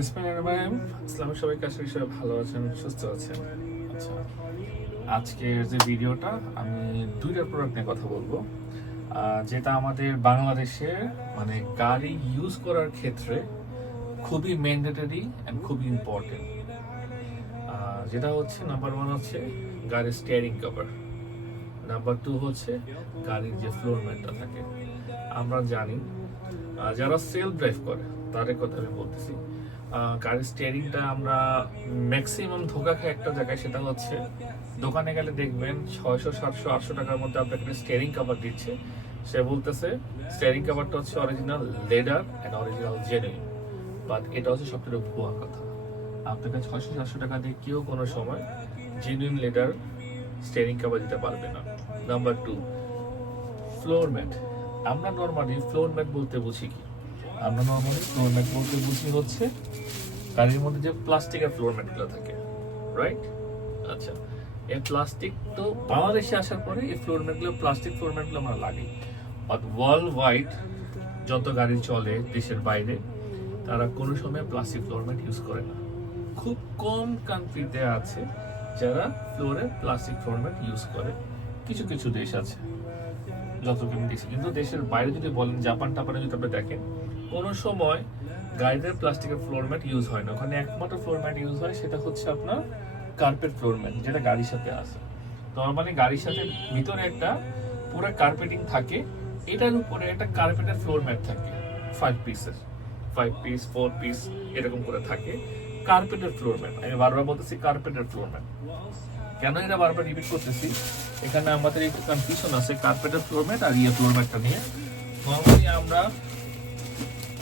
ইসলামের সবাই কাছে সবাই ভালো আছেন, সুস্থ আছেন। আচ্ছা, আজকের যে ভিডিওটা আমি দুইটা প্রোডাক্ট নিয়ে কথা বলবো, যেটা আমাদের বাংলাদেশে মানে গাড়ি ইউজ করার ক্ষেত্রে খুবই ম্যান্ডেটরি অ্যান্ড খুবই ইম্পর্টেন্ট। যেটা হচ্ছে নাম্বার 1 হচ্ছে গাড়ির স্টিয়ারিং কভার, নাম্বার 2 হচ্ছে গাড়ির যে ফ্লোর ম্যাটটা থাকে। আমরা জানি যারা সেলফ ড্রাইভ করে তাদের কথা আমি বলতেছি, গাড়ির স্টিয়ারিংটা আমরা ম্যাক্সিমাম ধোকা খাই একটা জায়গায়, সেটা হচ্ছে দোকানে গেলে দেখবেন 600, 700, 800 টাকার মধ্যে আপনাকে স্টিয়ারিং কভার দিচ্ছে। সে বলতেছে স্টিয়ারিং কভারটা হচ্ছে original leather and original genuine, but এটা হচ্ছে সবথেকে ভুয়া কথা। আপনাকে 600, 700 টাকা দিয়ে কেউ কোনো সময় জেনুইন লেদার স্টিয়ারিং কভার দিতে পারবে না। Number 2, floor mat. আমরা নর্মালি ফ্লোর ম্যাট বলতে বুঝি কি? আমরা নর্মালি ফ্লোর ম্যাট বলতে বুঝি হচ্ছে গাড়ির মধ্যে যে প্লাস্টিকের ফ্লোর ম্যাটগুলো থাকে, রাইট? আচ্ছা, এই প্লাস্টিক তো বাংলাদেশে আসার পরে এই ফ্লোর ম্যাটগুলো, প্লাস্টিক ফ্লোর ম্যাটগুলো আমরা লাগাই, বাট ওয়ার্ল্ড ওয়াইড যত গাড়ি চলে দেশের বাইরে তারা কোনো সময় প্লাস্টিক ফ্লোর ম্যাট ইউজ করে না। খুব কম কান্ট্রিতে আছে যারা ফ্লোরে প্লাস্টিক ফ্লোর ম্যাট ইউজ করে, কিছু কিছু দেশ আছে যতটুকু আমি দেখছি। কিন্তু দেশের বাইরে যদি বলেন, জাপান টাপানে যদি আপনি দেখেন, কোনো সময় গাড়িতে প্লাস্টিকের ফ্লোর ম্যাট ইউজ হয় না। ওখানে একমাত্র ফ্লোর ম্যাট ইউজ হয় সেটা হচ্ছে আপনার কার্পেট ফ্লোর ম্যাট, যেটা গাড়ির সাথে আসে। নর্মালি গাড়ির সাথে ভিতরে একটা পুরো কার্পেটিং থাকে, এটার উপরে একটা কার্পেটের ফ্লোর ম্যাট থাকে 5 পিসের, 5 পিস 4 পিস এরকম করে থাকে কার্পেটের ফ্লোর ম্যাট। আমি বারবার বলতেছি কার্পেটের ফ্লোর ম্যাট। কেন এটা বারবার রিপিট করতেছি? এখানে আমাদের একটু কনফিউশন আছে কার্পেটের ফ্লোর ম্যাট আর ইয়ে ফ্লোর ম্যাটটা নিয়ে। নর্মালি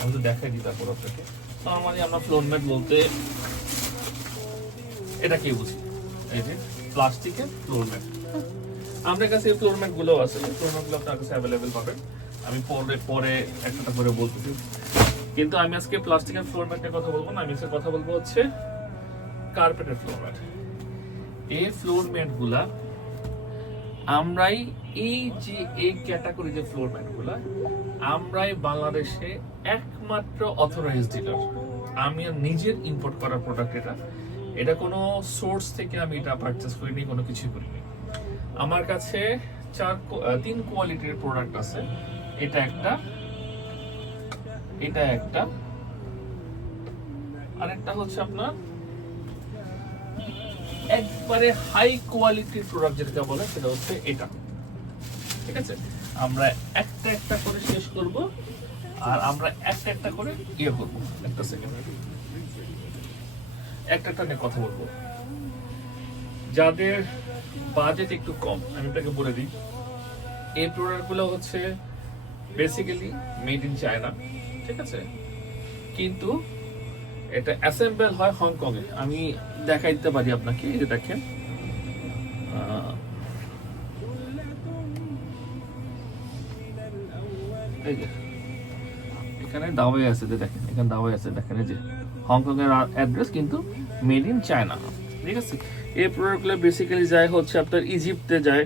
আমি তো দেখাই দিই তারপর আপনাকে। নর্মালি আমরা ফ্লোর ম্যাট বলতে এটা কি বুঝি? এই যে প্লাস্টিকের ফ্লোর ম্যাট। আমাদের কাছে এই ফ্লোর ম্যাট গুলো আছে, ফ্লোর ম্যাট গুলো আপনার কাছে অ্যাভেলেবেল পাবেন। আমি পরে একটা করে বলতেছি, কিন্তু আমি আজকে প্লাস্টিকের ফ্লোর ম্যাট নিয়ে কথা বলবো না। আমি আজকে কথা বলবো হচ্ছে কার্পেটের ফ্লোর ম্যাট। এই ফ্লোর ম্যাট গুলা আমরাই, এই যে এই ক্যাটাগরি যে ফ্লোর ম্যাট গুলা আমরাই বাংলাদেশে একমাত্র অথরাইজড ডিলার। আমি নিজের ইম্পোর্ট করা প্রোডাক্ট এটা কোনো সোর্স থেকে আমি এটা পারচেজ করিনি, কোনো কিছু করিনি। আমার কাছে 3 কোয়ালিটির প্রোডাক্ট আছে। এটা একটা আরেকটা হচ্ছে আপনার একবারে হাই কোয়ালিটির প্রোডাক্ট যেটা বলে সেটা হচ্ছে এটা। ঠিক আছে, আমরা একটা করে শেষ করব আর আমরা একটা করে ইয়ে করবো। একটা সেকেন্ড, একটা নিয়ে কথা বলবো। যাদের বাজেট একটু কম, আমি আপনাকে বলে দিই, এই প্রোডাক্টগুলো হচ্ছে বেসিক্যালি মেড ইন চায়না। ঠিক আছে, কিন্তু এটা অ্যাসেম্বল হয় হংকং এ। আমি দেখাই দিতে পারি আপনাকে, এই যে দেখেন, এই যে এখানে দাওয়াই আছে, যে দেখেন এখানে দাওয়াই আছে, দেখেন এই যে হংকং এর অ্যাড্রেস, কিন্তু মেড ইন চায়না। ঠিক আছে, এই প্রোডাক্টগুলো বেসিক্যালি যায় হচ্ছে আপনার ইজিপ্টে যায়,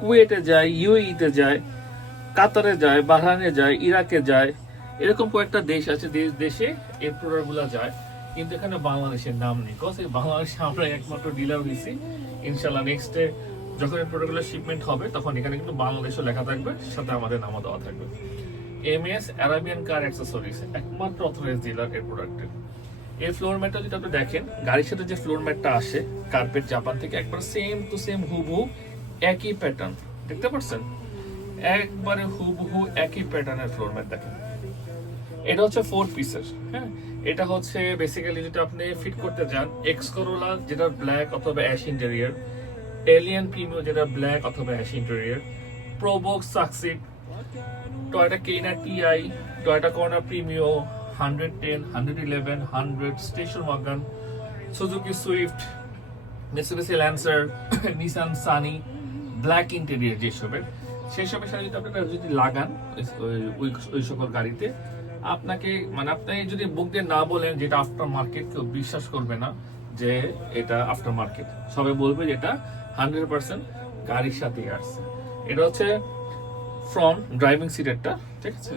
কুয়েটে যায়, ইউএইতে যায়, কাতারে যায়, বাহরাইনে যায়, ইরাকে যায়, এরকম কয়েকটা দেশ আছে, দেশে এই প্রোডাক্টগুলো যায়। কিন্তু এখানে বাংলাদেশের নাম নেই, কজ এই বাংলাদেশে আমরা একমাত্র ডিলার হয়েছি। ইনশাল্লাহ নেক্সটে যখন এই প্রোডাক্টগুলো শিপমেন্ট হবে তখন এখানে কিন্তু বাংলাদেশও লেখা থাকবে, সাথে আমাদের নামও দেওয়া থাকবে। এমএস আরাবিয়ান কার অ্যাক্সেসরিজ একমাত্র অথরাইজড ডিলার এই প্রোডাক্টের। এই ফ্লোর ম্যাটটা যদি আপনি দেখেন, গাড়ির সাথে যে ফ্লোর ম্যাটটা আসে কার্পেট জাপান থেকে, একবার সেম টু সেম হুবহু একই প্যাটার্ন, দেখতে পাচ্ছেন? একবারে হুবহু একই প্যাটার্নের ফ্লোর ম্যাট দেখেন। এটা হচ্ছে 4 পিসের। হ্যাঁ, এটা হচ্ছে বেসিক্যালি যেটা আপনি ফিট করতে যান, এক্স করোলা যেটা ব্ল্যাক অথবা অ্যাশ ইন্টেরিয়র, এলিয়ান প্রিমিও যেটা ব্ল্যাক অথবা ash interior, Probox Succeed, Toyota কেনা TI, Toyota Corona Premio, 110, 111, 100, station wagon, Suzuki Swift, Mitsubishi Lancer, Nissan Sunny, black interior যেসবের, সেসবের সাথে যদি আপনারা যদি লাগান ওই সকল গাড়িতে, আপনাকে মানে আপনি যদি বুক দিয়ে না বলেন যেটা আফটার মার্কেট, কেউ বিশ্বাস করবে না যে এটা আফটার মার্কেট। সবাই বলবে যে এটা 100% গাড়ির সাথেই আসছে। এটা হচ্ছে ফ্রন্ট ড্রাইভিং সিট একটা, ঠিক আছে।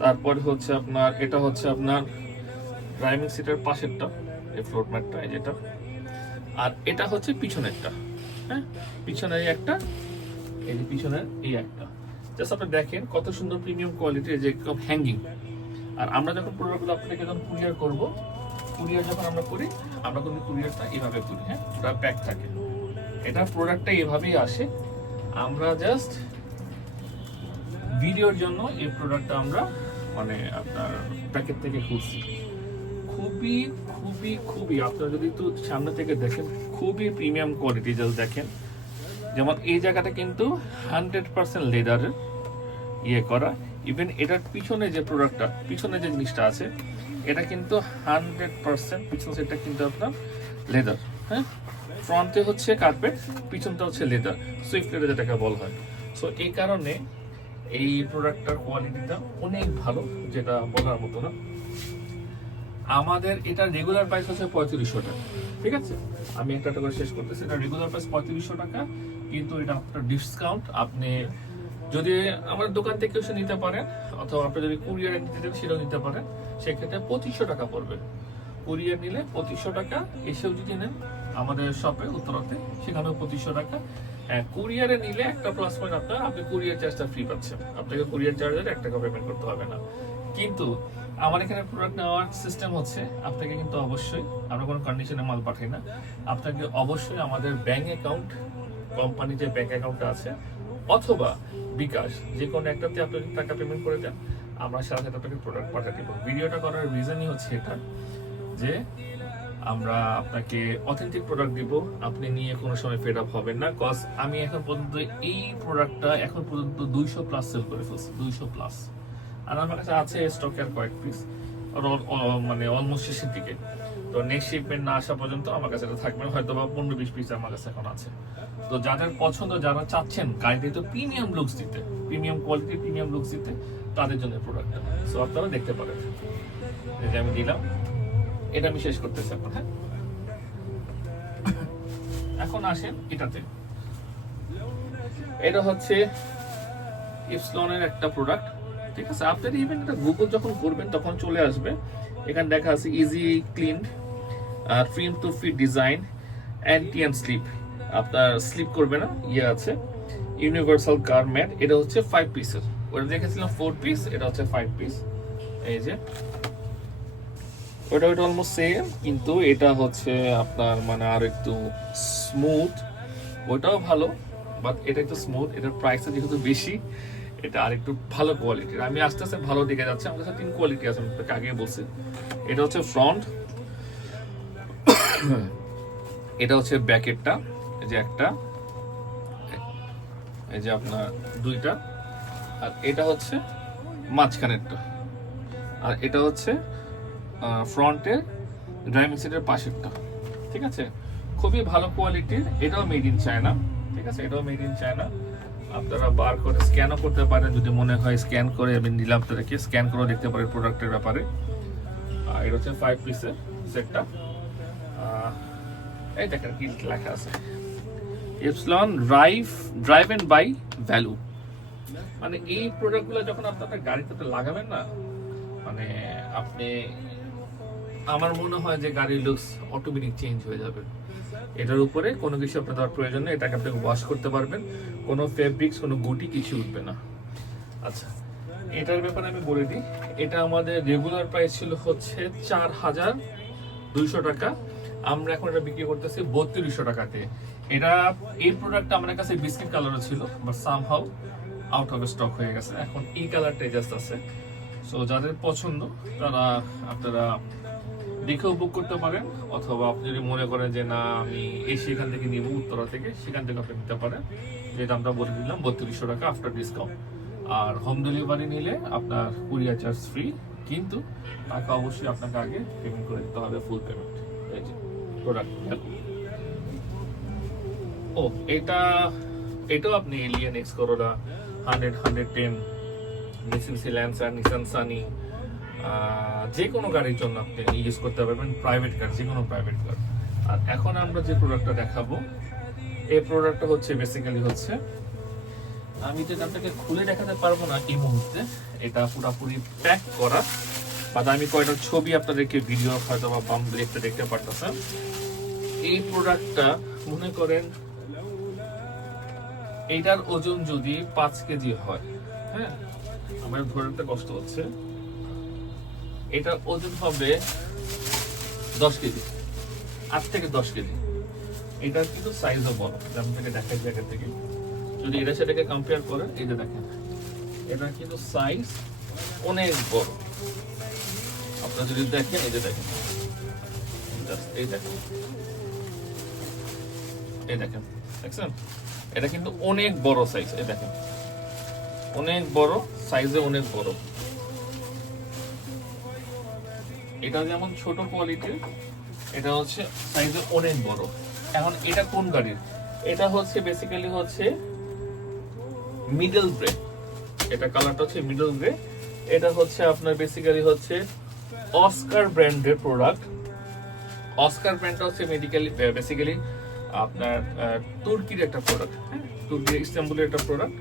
তারপর হচ্ছে আপনার এটা হচ্ছে আপনার ড্রাইভিং সিটের পাশেরটা, এই ফ্লোর ম্যাটটা এই যেটা, আর এটা হচ্ছে পিছনেরটা। হ্যাঁ, পিছনের একটা, এই যে পিছনের এই একটা, জাস্ট আপনি দেখেন কত সুন্দর প্রিমিয়াম কোয়ালিটির যে হ্যাঙ্গিং। আর আমরা যখন প্রোডাক্টগুলো আপনাকে যখন কুরিয়ার করব, কুরিয়ার যখন আমরা করি, আমরা কিন্তু কুরিয়ারটা এভাবে করি। হ্যাঁ, ওটা প্যাক থাকে, এটা প্রোডাক্টটা এভাবেই আসে। আমরা জাস্ট ভিডিওর জন্য এই প্রোডাক্টটা আমরা মানে আপনার প্যাকেট থেকে খুঁজছি। খুবই খুবই খুবই, আপনারা যদি একটু সামনে থেকে দেখেন, খুবই প্রিমিয়াম কোয়ালিটি। জাস্ট দেখেন, যেমন এই জায়গাটা কিন্তু 100% লেদারের ইয়ে করা। ইভেন এটার পিছনে যে প্রোডাক্টটা, পিছনে যে জিনিসটা আছে, এটা কিন্তু 100% পিছন সাইডটা কিন্তু আপনার লেদার। হ্যাঁ, ফ্রন্টে হচ্ছে কার্পেট, পিছনটা হচ্ছে লেদার, সুইফট লেদার যেটাকে বলা হয়। সো এই কারণে এই প্রোডাক্টটার কোয়ালিটিটা অনেক ভালো, যেটা বলার মতো না। আমাদের এটা রেগুলার প্রাইস হচ্ছে 3500 টাকা। ঠিক আছে, আমি একটা করে শেষ করতেছি। এটা রেগুলার প্রাইস 3500 টাকা, কিন্তু এটা আপনার ডিসকাউন্ট। আপনি যদি আমার দোকান থেকে এসে নিতে পারেন, অথবা আপনি যদি কুরিয়ারে নিতে চান সেটাও নিতে পারেন, সেক্ষেত্রে 2500 টাকা পড়বে। কুরিয়ার নিলে 2500 টাকা, এসেও যদি নেন আমাদের শপে উত্তরাতে, সেখানেও 2500 টাকা। কুরিয়ারে নিলে একটা প্লাস পয়েন্ট, আপনি কুরিয়ার চার্জটা ফ্রি পাচ্ছেন, আপনাকে কুরিয়ার চার্জের 1 টাকা পেমেন্ট করতে হবে না। কিন্তু আমার এখানে প্রোডাক্ট নেওয়ার সিস্টেম হচ্ছে, আপনাকে কিন্তু অবশ্যই, আমরা কোনো কন্ডিশনে মাল পাঠাই না, আপনাকে অবশ্যই আমাদের ব্যাংক অ্যাকাউন্ট, কোম্পানি যে ব্যাংক অ্যাকাউন্টটা আছে, অথবা বিকাশ, যে কোনো একটাতে আপনি যদি টাকা পেমেন্ট করে দেন, আমরা সাথে সাথে আপনাকে প্রোডাক্ট পাঠিয়ে দিব। ভিডিওটা করার রিজনই হচ্ছে এটা, যে আমরা আপনাকে অথেন্টিক প্রোডাক্ট দিব, আপনি নিয়ে কোনো সময় ফেড আপ হবেন না। কজ আমি এখন পর্যন্ত এই প্রোডাক্টটা এখন পর্যন্ত 200+ সেল করে ফেলছি, 200+। আর আমার কাছে আছে স্টকের কয়েক পিস, মানে অলমোস্ট শেষের দিকে। তো নেক্সট শিপমেন্ট না আসা পর্যন্ত আমার কাছে এটা থাকবে, হয়তো বা 15-20 পিস আমার কাছে এখন আছে। তো যাদের পছন্দ, যারা চাচ্ছেন গাড়িতে তো প্রিমিয়াম লুকস দিতে, প্রিমিয়াম কোয়ালিটি, প্রিমিয়াম লুকস দিতে, তাদের জন্য প্রোডাক্টটা। সো আপনারা দেখতে পারেন, এই যে আমি দিলাম, এটা আমি শেষ করতেছি এখন। হ্যাঁ, এখন আসেন এটাতে। এটা হচ্ছে ইপসিলনের একটা প্রোডাক্ট। ঠিক আছে, আপনার ইভেন এটা গুগল যখন করবেন তখন চলে আসবে, এখানে দেখা আছে easy clean, trim to fit design, anti and slip, আপনার স্লিপ করবে না, ইয়ে আছে। ইউনিভার্সাল কার ম্যাট, এটা হচ্ছে 5 পিসের, ওটা দেখেছিলাম 4 পিস, এটা হচ্ছে 5 পিস। এই যে ওটা অলমোস্ট সেম, কিন্তু এটা হচ্ছে আপনার মানে আর একটু স্মুথ। ওটাও ভালো, বাট এটা একটু স্মুথ, এটার প্রাইসটা যেহেতু বেশি, এটা আর একটু ভালো কোয়ালিটির। আমি আস্তে আস্তে ভালো দিকে যাচ্ছে, আমার কাছে 3 কোয়ালিটি আছে, আমি আপনাকে আগে বলছি। এটা হচ্ছে ফ্রন্ট, এটা হচ্ছে ব্যাকেটটা, এই যে একটা, এই যে আপনার 2টা, আর এটা হচ্ছে মাঝখানেরটা, আর এটা হচ্ছে ফ্রন্টের ড্রাইভিং সিটের পাশেরটা। ঠিক আছে, খুবই ভালো কোয়ালিটির। এটাও মেড ইন চায়না। ঠিক আছে, এটাও মেড ইন চায়না। আপনারা বার করে স্ক্যানও করতে পারেন, যদি মনে হয় স্ক্যান করে আমি নিলাম, আপনাদেরকে স্ক্যান করেও দেখতে পারেন প্রোডাক্টের ব্যাপারে। এটা হচ্ছে 5 পিসের সেটটা। এই দেখেন কি লেখা আছে, epsilon drive and by value. মানে এই প্রোডাক্টগুলো যখন আপনার গাড়িতে লাগাবেন না, মানে আপনি, আমার মনে হয় যে গাড়ির লুকস অটোমেটিক চেঞ্জ হয়ে যাবে। এটার উপরে কোনো কিছু আপনার দেওয়ার প্রয়োজন নেই, এটাকে আপনি ওয়াশ করতে পারবেন, কোনো ফেব্রিক্স, কোনো গুটি কিছু উঠবে না। আচ্ছা, এটার ব্যাপারে আমি বলে দিই, এটা আমাদের রেগুলার প্রাইস ছিল হচ্ছে 4200 টাকা, আমরা এখন এটা বিক্রি করতেছি 3200 টাকাতে। এটা, এই প্রোডাক্টটা আমার কাছে বিস্কিট কালারও ছিল, but somehow out of stock হয়ে গেছে, এখন এই কালারটাই জাস্ট আছে। সো যাদের পছন্দ তারা আপনারা দেখেও বুক করতে পারেন, অথবা আপনি যদি মনে করেন যে না আমি এখান থেকে নিব, উত্তরা থেকে, সেখান থেকে আপনি নিতে পারেন। যে দামটা বলে দিলাম 3200 টাকা আফটার ডিসকাউন্ট। আর হোম ডেলিভারি নিলে আপনার কুরিয়ার চার্জ ফ্রি, কিন্তু টাকা অবশ্যই আপনাকে আগে পেমেন্ট করে দিতে হবে, ফুল পেমেন্ট। এই যে প্রোডাক্ট, ও এটাও আপনি Allion, X Corolla, 110, Mitsubishi Lancer, Nissan Sunny, যে কোনো গাড়ির জন্য আপনি ইউজ করতে পারবেন, প্রাইভেট কার, যে কোনো প্রাইভেট কার। আর এখন আমরা যে প্রোডাক্টটা দেখাবো, এই প্রোডাক্টটা হচ্ছে বেসিক্যালি হচ্ছে, আমি যেটা আপনাকে খুলে দেখাতে পারবো না এই মুহূর্তে, এটা পুরোপুরি প্যাক করা, বাট আমি কয়টা ছবি আপনাদেরকে ভিডিও হয়তো বা বাম দেখতে পারতেছেন। এই প্রোডাক্টটা মনে করেন এইটার ওজন যদি 5 কেজি হয়, হ্যাঁ আমার ধরে রাখতে কষ্ট হচ্ছে, এটার ওজন হবে 10 কেজি, 8 থেকে 10 কেজি। এটার কিন্তু সাইজও বড়, যেমন থেকে দেখাই জায়গা থেকে যদি এটা সেটাকে কম্পেয়ার করেন, এই যে দেখেন এটা কিন্তু সাইজ অনেক বড়। আপনারা যদি দেখেন, এই যে দেখেন, এই দেখেন, এই দেখেন, দেখছেন এটা কিন্তু অনেক বড় সাইজ। এই দেখেন অনেক বড় সাইজে, অনেক বড়। এটা যেমন ছোট কোয়ালিটির, এটা হচ্ছে সাইজে অনেক বড়। এখন এটা কোন গাড়ির? এটা হচ্ছে বেসিক্যালি হচ্ছে মিডল গ্রে। এটা কালারটা হচ্ছে মিডল গ্রে। এটা হচ্ছে আপনার বেসিক্যালি হচ্ছে অস্কার ব্র্যান্ডের প্রোডাক্ট। অস্কার ব্র্যান্ডটা হচ্ছে বেসিক্যালি আপনার তুর্কির একটা প্রোডাক্ট, হ্যাঁ তুর্কির ইস্তাম্বুলের একটা প্রোডাক্ট।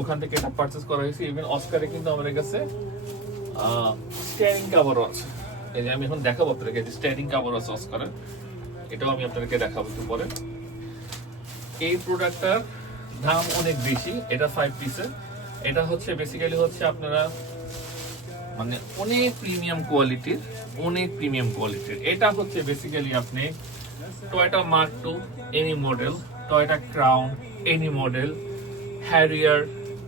ওখান থেকে এটা পারচেজ করা হয়েছে। ইভেন অস্কারে কিন্তু আমাদের কাছে স্টিয়ারিং কভারও আছে। এই যে আমি এখন দেখাবো আপনাদেরকে, যে স্টিয়ারিং কভার আছে অস্কারের, এটাও আমি আপনাদেরকে দেখাবো একটু পরে। এই প্রোডাক্টটার দাম অনেক বেশি, এটা 5 পিসের। এটা হচ্ছে বেসিক্যালি হচ্ছে আপনারা মানে অনেক প্রিমিয়াম কোয়ালিটির, অনেক প্রিমিয়াম কোয়ালিটির। এটা হচ্ছে বেসিক্যালি আপনি Toyota mark 2 any model, Toyota crown any model, Harrier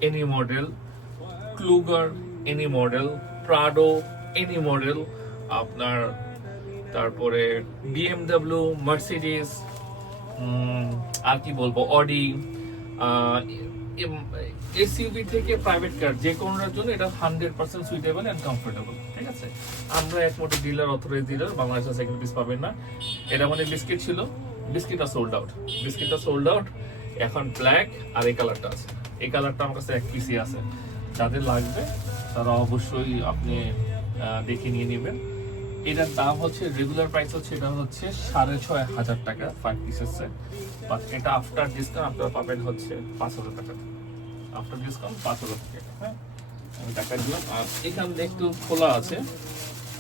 any model, Kluger any model, Prado any model, আপনার তারপরে বিএমডব্লিউ, মার্সিডিজ, আর কি বলবো, অডি, এসইউভি থেকে প্রাইভেট কার যে কোনোটার জন্য এটা 100% সুইটেবল এন্ড কমফোর্টেবল। ঠিক আছে, আমরা একমাত্র ডিলার, অথরাইজ ডিলার, বাংলাদেশে সেকেন্ড পিস পাবেন না। এটা মানে বিস্কিট ছিল, বিস্কিটটা সোল্ড আউট, বিস্কিটটা সোল্ড আউট। এখন ব্ল্যাক আর এই কালারটা আছে, এই কালারটা আমার কাছে 1 পিসই আছে। যাদের লাগবে তারা অবশ্যই আপনি দেখে নিয়ে নেবেন। এটার দাম হচ্ছে রেগুলার প্রাইস হচ্ছে, এটা হচ্ছে 6,500 টাকা 5 পিসের সেট। বাট এটা আফটার ডিসকাউন্ট আপনারা পাবেন হচ্ছে 5,000 টাকা, আফটার ডিসকাউন্ট 5,000 টাকা। হ্যাঁ আমি টাকা দিলাম। আর এখানে একটু খোলা আছে,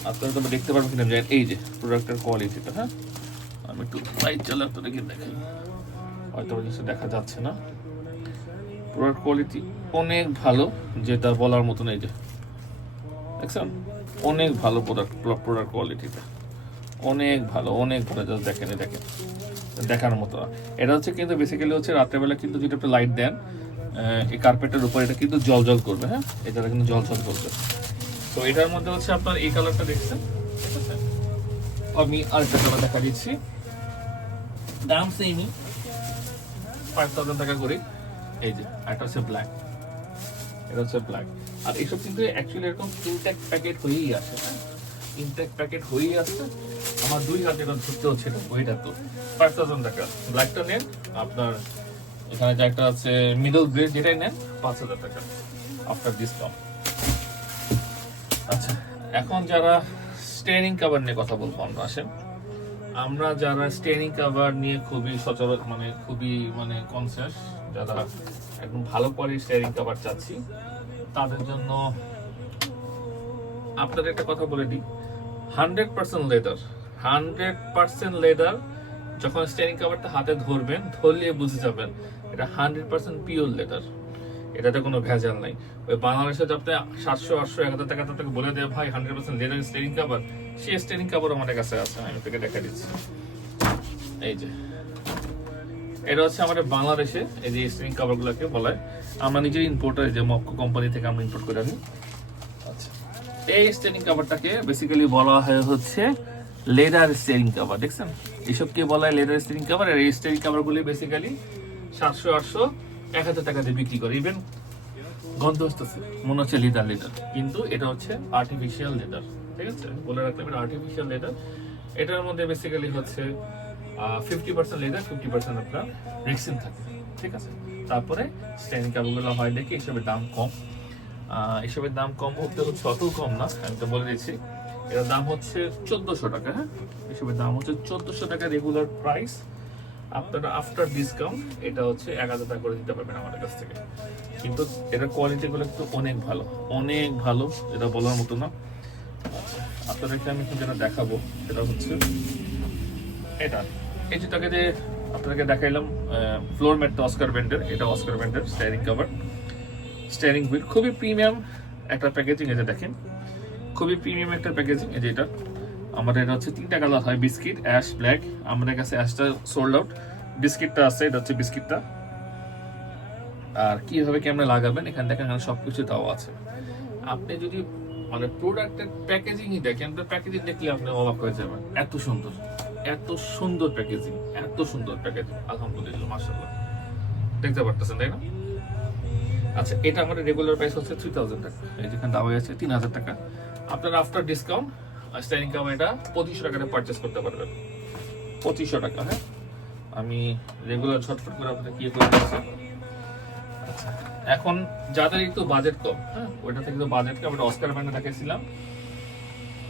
আপনারা তো দেখতে পারবেন কিনা এই যে প্রোডাক্টের কোয়ালিটিটা। হ্যাঁ আমি একটু লাইট চালা আপনাদেরকে দেখাই, হয়তো জিনিসটা দেখা যাচ্ছে না। প্রোডাক্ট কোয়ালিটি অনেক ভালো, যেটা বলার মতো নেই। যে দেখছেন অনেক ভালো প্রোডাক্ট কোয়ালিটিটা অনেক ভালো, অনেক ভালো। জাস্ট দেখেন, দেখেন দেখার মতো। এটা হচ্ছে কিন্তু বেসিক্যালি হচ্ছে রাত্রেবেলা কিন্তু যদি আপনি লাইট দেন এই কার্পেটের উপর, এটা কিন্তু জল জল করবে। হ্যাঁ এটা কিন্তু জল জল করবে। তো এটার মধ্যে হচ্ছে আপনার এই কালারটা দেখছেন, ঠিক আছে। আমি আরেকটা কালার দেখা দিচ্ছি, দাম সেমই 5,000 টাকা করে। এই যে এটা হচ্ছে ব্ল্যাক, এটা হচ্ছে ব্ল্যাক। আর এইসব কিন্তু অ্যাকচুয়ালি এরকম ইনট্যাক্ট প্যাকেট হয়েই আসে, হ্যাঁ ইনট্যাক্ট প্যাকেট হয়েই আসছে। আমার 2 হাতে এটা ধরতে হচ্ছে না, ওইটা তো 5,000 টাকা। ব্ল্যাকটা নেন আপনার, এখানে যে একটা আছে মিডল গ্রেড, যেটাই নেন 5,000 টাকা আফটার ডিসকাউন্ট। আচ্ছা এখন যারা স্টিয়ারিং কভার নিয়ে কথা বলবো আমরা, আসেন। আমরা যারা স্টিয়ারিং কভার নিয়ে খুবই সচরাচর খুবই কনসিয়াস, যারা একদম ভালো কোয়ালিটির স্টিয়ারিং কভার চাচ্ছি, তাদের জন্য আপনাদের একটা কথা বলে দিই, 100% লেদার, 100% লেদার। যখন স্টিয়ারিং কভারটা হাতে ধরবেন, ধরলে বুঝে যাবেন এটা 100% পিওর লেদার, এটাতে কোনো ভেজাল নাই। ওই বাংলাদেশে আপনি 700, 800, 1,000 টাকা আপনাকে বলে দেয় ভাই 100% লেদার স্টিয়ারিং কভার, সেই স্টিয়ারিং কভার আমাদের কাছে আছে। আমি আপনাকে দেখা দিচ্ছি, এই যে এটা হচ্ছে আমাদের বাংলাদেশে এই যে স্টিয়ারিং কভারগুলোকে বলা হয়, আমরা নিজের ইম্পোর্টার, যে মক্কো কোম্পানি থেকে আমরা ইম্পোর্ট করে আনি। আচ্ছা এই স্টিয়ারিং কভারটাকে বেসিক্যালি বলা হয় হচ্ছে লেদার স্টিয়ারিং কভার। দেখছেন এইসবকে বলা হয় লেদার স্টিয়ারিং কভার। আর এই স্টিয়ারিং কভারগুলি বেসিক্যালি 700, 800, 1,000 টাকা দিয়ে বিক্রি করে। ইভেন গন্ধ আসতেছে, মনে হচ্ছে লেদার লেদার, কিন্তু এটা হচ্ছে আর্টিফিশিয়াল লেদার। ঠিক আছে, বলে রাখলাম এটা আর্টিফিশিয়াল লেদার। এটার মধ্যে বেসিক্যালি হচ্ছে 50% লেদার, 50% আপনার রেক্সিন থাকে। ঠিক আছে, তারপরে স্টিয়ারিং কভারগুলো হয় দেখে এসবের দাম কম। এসবের দাম কম হতে হচ্ছে অত কম না, আমি তো বলে দিচ্ছি। এটার দাম হচ্ছে 1,400 টাকা। হ্যাঁ এসবের দাম হচ্ছে 1,400 টাকা রেগুলার প্রাইস। আপনারা আফটার ডিসকাউন্ট এটা হচ্ছে 1,000 টাকা করে দিতে পারবেন আমাদের কাছ থেকে। কিন্তু এটার কোয়ালিটিগুলো একটু অনেক ভালো, অনেক ভালো, এটা বলার মতো না। আপনাদেরকে আমি এখন যেটা দেখাবো সেটা হচ্ছে এটা, এই যেটাকে যে আপনাদেরকে দেখাইলাম ফ্লোর ম্যাট অস্কার ব্র্যান্ডের, এটা অস্কার ব্র্যান্ডের স্টিয়ারিং কভার, স্টিয়ারিং হুইল, খুবই প্রিমিয়াম একটা প্যাকেজিং। এই যে দেখেন খুবই প্রিমিয়াম একটা প্যাকেজিং। এই যে এটা আমাদের, এটা হচ্ছে 3টা কালার হয়, বিস্কিট, অ্যাশ, ব্ল্যাক। আমাদের কাছে অ্যাশটা সোল্ড আউট, বিস্কিটটা আছে, এটা হচ্ছে বিস্কিটটা। আর কিভাবে ক্যামেরা লাগাবেন এখানে দেখেন, এখানে সবকিছু দেওয়া আছে। আপনি যদি মানে প্রোডাক্টের প্যাকেজিংই দেখেন, তো প্যাকেজিং দেখলে আপনি অবাক হয়ে যাবেন, এত সুন্দর, এত সুন্দর প্যাকেজিং, এত সুন্দর প্যাকেজিং, আলহামদুলিল্লাহ, মাশাআল্লাহ, দেখতে পারতেছেন তাই না? আচ্ছা, এটা আমাদের রেগুলার প্রাইস হচ্ছে 3000 টাকা, এই যেখানে দেওয়া আছে 3000 টাকা। আপনারা আফটার ডিসকাউন্ট স্টাইলিং কাভার এটা 2500 টাকাতে পারচেস করতে পারবেন, 2500 টাকা। হ্যাঁ, আমি রেগুলার ঝটফট করে আপনাদের কি করে দিচ্ছি। আচ্ছা, এখন যাদের একটু বাজেট কম, হ্যাঁ, ওইটা থেকে তো বাজেট কম, আমরা অস্কার ব্র্যান্ডে দেখাইছিলাম।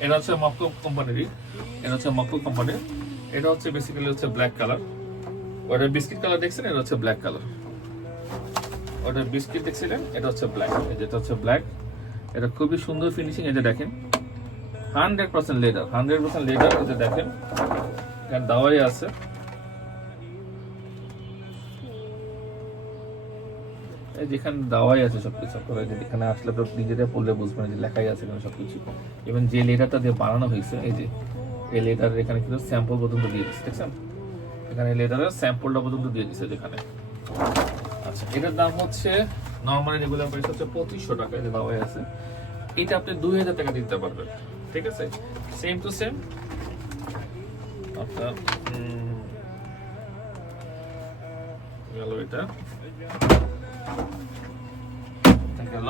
এটা হচ্ছে মক্কো কোম্পানির, এটা হচ্ছে মক্কো কোম্পানির। এটা হচ্ছে বেসিক্যালি হচ্ছে ব্ল্যাক কালার, ওটা বিস্কিট কালার দেখছেন, এটা হচ্ছে ব্ল্যাক কালার। ওটা বিস্কিট দেখছিলেন, এটা হচ্ছে ব্ল্যাক, যেটা হচ্ছে ব্ল্যাক। এটা খুবই সুন্দর ফিনিশিং। এই যে দেখেন 100% লেদার, 100% লেদার। এই যে দেখেন এখানে দাওয়াই আছে, এই যেখানে দাওয়াই আছে সবকিছু। আপনারা এখানে আসলে তো নিজেদের পড়লে বুঝবেন যে লেখাই আছে এখানে সবকিছু। ইভেন যে লেদারটা দিয়ে বানানো হয়েছে, এই যে এই লেদারের এখানে কিন্তু স্যাম্পল পর্যন্ত দিয়ে দিচ্ছে, দেখছেন? এখানে লেদারের স্যাম্পলটা পর্যন্ত দিয়ে দিচ্ছে যেখানে। আচ্ছা, এটার দাম হচ্ছে নরমালি রেগুলার প্রাইস হচ্ছে 2500 টাকা, যে দাওয়াই আছে। এটা আপনি 2000 টাকা দিতে পারবেন, ঠিক আছে? সেম টু সেম আপনার গেল এটা গেল।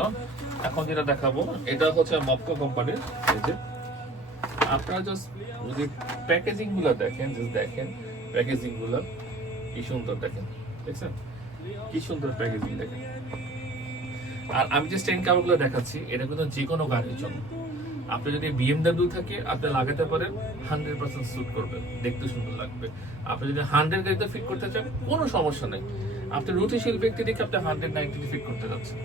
এখন যেটা দেখাবো এটা হচ্ছে মক্কো কোম্পানির। এই যে আপনারা জাস্ট যদি প্যাকেজিং গুলো দেখেন, জাস্ট দেখেন প্যাকেজিং গুলো কি সুন্দর, দেখেন, দেখছেন কি সুন্দর প্যাকেজিং, দেখেন। আর আমি যে স্টেন কাভার গুলো দেখাচ্ছি, এটা কিন্তু যে কোনো গাড়ির জন্য। আপনি যদি BMW থাকে আপনি লাগাতে পারেন, 100% স্যুট করবে, দেখতে সুন্দর লাগবে। আপনি যদি 100 গাড়িতে ফিট করতে চান কোনো সমস্যা নেই। আপনি রুচিশীল ব্যক্তি দেখে আপনি 190 ফিট করতে যাচ্ছেন,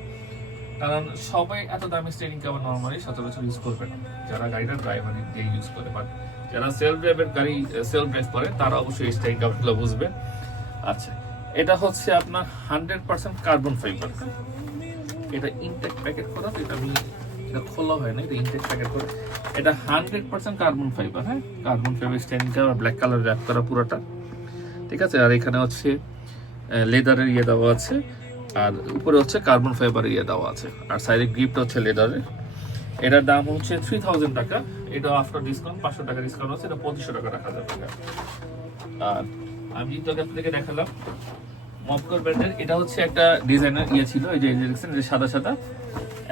কারণ সবাই এত দামি স্টিয়ারিং কভার নরমালি সচরাচর ইউজ করবে না, যারা গাড়িটা ড্রাইভার দিয়ে ইউজ করে। বাট যারা সেলফ ড্রাইভের গাড়ি সেলফ ড্রাইভ করে তারা অবশ্যই এই স্টিয়ারিং কভারগুলো বুঝবে। আচ্ছা, এটা হচ্ছে আপনার 100% কার্বন ফাইবার। এটা ইনটেক প্যাকেট করা, এটা আমি এটা খোলা হয় না, এটা ইনটেক প্যাকেট করা। এটা 100% কার্বন ফাইবার। হ্যাঁ, carbon fibre steering cover, black colour wrap করা পুরোটা, ঠিক আছে? আর এখানে হচ্ছে লেদারের ইয়ে দেওয়া আছে, আর উপরে হচ্ছে কার্বন ফাইবার ইয়ে দেওয়া আছে, আর সাইডে গ্রিপটা হচ্ছে লেদারের। এটার দাম হচ্ছে 3000 টাকা। এটা আফটার ডিসকাউন্ট 500 টাকা ডিসকাউন্ট আছে, এটা 2500 টাকা রাখা যাবে। আর আমি যেটা আপনাদেরকে দেখালাম মক্কো ব্র্যান্ডের, এটা হচ্ছে একটা ডিজাইনার ইয়ে ছিল, এই যে দেখছেন যে সাদা সাদা।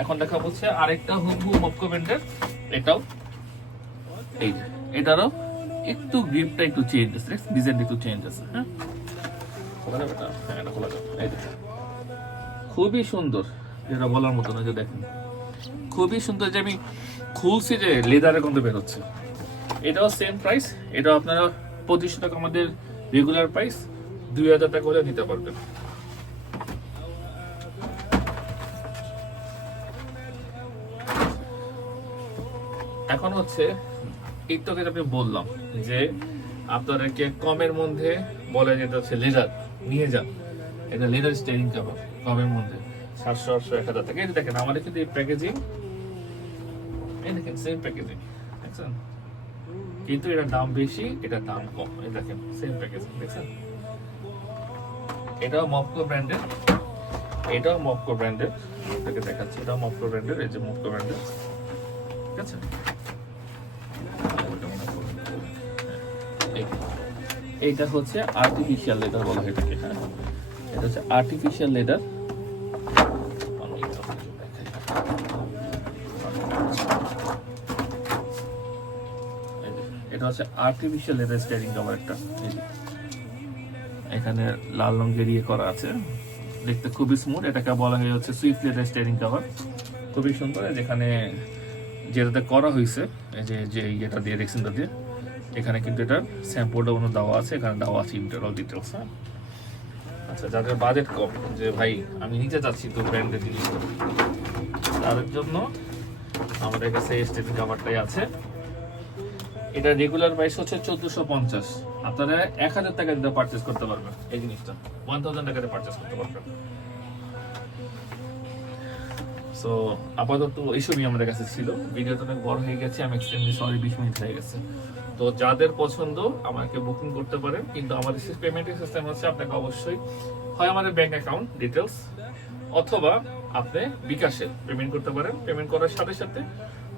এখন দেখা হচ্ছে আরেকটা হুবহু মক্কো ব্র্যান্ডের, এটাও এই যে, এটারও একটু গ্রিপটা একটু চেঞ্জ আছে, ডিজাইনটা একটু চেঞ্জ আছে। হ্যাঁ, খোলা যাবে এটা? হ্যাঁ, এটা খোলা যাবে। এই দেখুন খুবই সুন্দর, যেটা বলার মতো না, যে দেখেন খুবই সুন্দর। যে আমি খুলছি যে লেদারের গন্ধ বের হচ্ছে। এটাও সেম প্রাইস, এটাও আপনারা 2500 টাকা আমাদের রেগুলার প্রাইস, 2000 টাকা করে নিতে পারবেন। এখন হচ্ছে একটু আগে আমি বললাম যে আপনাদেরকে কমের মধ্যে বলে যেটা হচ্ছে লেদার নিয়ে যান, এটা লেদার স্টিয়ারিং কভার কমের মধ্যে 700, 800, 1000 টাকা। এই দেখেন আমাদের কিন্তু এই প্যাকেজিং, এই দেখেন সেম প্যাকেজিং, দেখছেন? কিন্তু এটার দাম বেশি, এটার দাম কম। এই দেখেন সেম প্যাকেজিং, দেখছেন? এটাও মক্কো ব্র্যান্ডের, এটাও মক্কো ব্র্যান্ডের, আপনাকে দেখাচ্ছি, এটাও মক্কো ব্র্যান্ডের, এই যে মক্কো ব্র্যান্ডের, ঠিক আছে? এইটা হচ্ছে আর্টিফিশিয়াল লেদার বলা হয় এটাকে। হ্যাঁ, এটা হচ্ছে আর্টিফিশিয়াল লেদার। এটা হচ্ছে আর্টিফিশিয়াল লেদার স্টিয়ারিং কভার একটা, এখানে লাল রঙের ইয়ে করা আছে, দেখতে খুবই স্মুথ। এটাকে বলা হয় হচ্ছে সুইফট লেদার স্টিয়ারিং কভার, খুবই সুন্দর। যেখানে যেটাতে করা হয়েছে এই যে ইয়েটা দিয়ে রেক্সিনটা দিয়ে, এখানে কিন্তু এটার স্যাম্পলটা কোনো দেওয়া আছে, এখানে দেওয়া আছে ইন্টারনাল ডিটেলস। হ্যাঁ, আচ্ছা, যাদের বাজেট কম, যে ভাই আমি নিতে চাচ্ছি তো ব্র্যান্ডের জিনিস, তাদের জন্য আমাদের কাছে এই স্টিয়ারিং কভারটাই আছে। এটা রেগুলার প্রাইস হচ্ছে 1450। আপনারা 1000 টাকা দিয়ে পারচেজ করতে পারবেন এই জিনিসটা, 1000 টাকা দিয়ে পারচেজ করতে পারবেন। সো আপাতত এইসবই আমাদের কাছে ছিল। ভিডিওটা অনেক বড় হয়ে গেছে, আমি এক্সট্রিমলি সরি, 20 মিনিট হয়ে গেছে। তো যাদের পছন্দ আমাকে বুকিং করতে পারেন, কিন্তু আমাদের পেমেন্টের সিস্টেম হচ্ছে আপনাকে অবশ্যই হয় আমাদের ব্যাংক অ্যাকাউন্ট ডিটেলস অথবা আপনি বিকাশে পেমেন্ট করতে পারেন। পেমেন্ট করার সাথে সাথে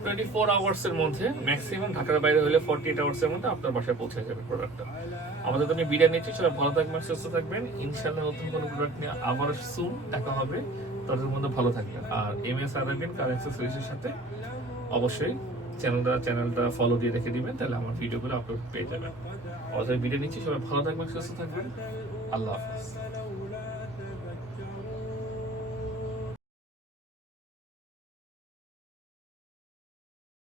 24 আওয়ার্সের মধ্যে, ম্যাক্সিমাম ঢাকার বাইরে হলে 48 আওয়ার্সের মধ্যে আপনার বাসায় পৌঁছে যাবে প্রোডাক্টটা। আমাদের তো আমি বিরিয়ানি নিচ্ছি, সবাই ভালো থাকবেন, সুস্থ থাকবেন। ইনশাআল্লাহ নতুন কোনো প্রোডাক্ট নিয়ে আবার সুন দেখা হবে। তাদের মধ্যে ভালো থাকবেন। আর এমএস আরাবিয়ান কার অ্যাক্সেসরিজের সাথে অবশ্যই চ্যানেলটা ফলো দিয়ে রেখে দিবেন, তাহলে আমার ভিডিওগুলো আপলোড পেয়ে যাবেন। অবশ্যই ভিডিও নিচ্ছি, সবাই ভালো থাকবেন, সুস্থ থাকবেন। আল্লাহ হাফেজ।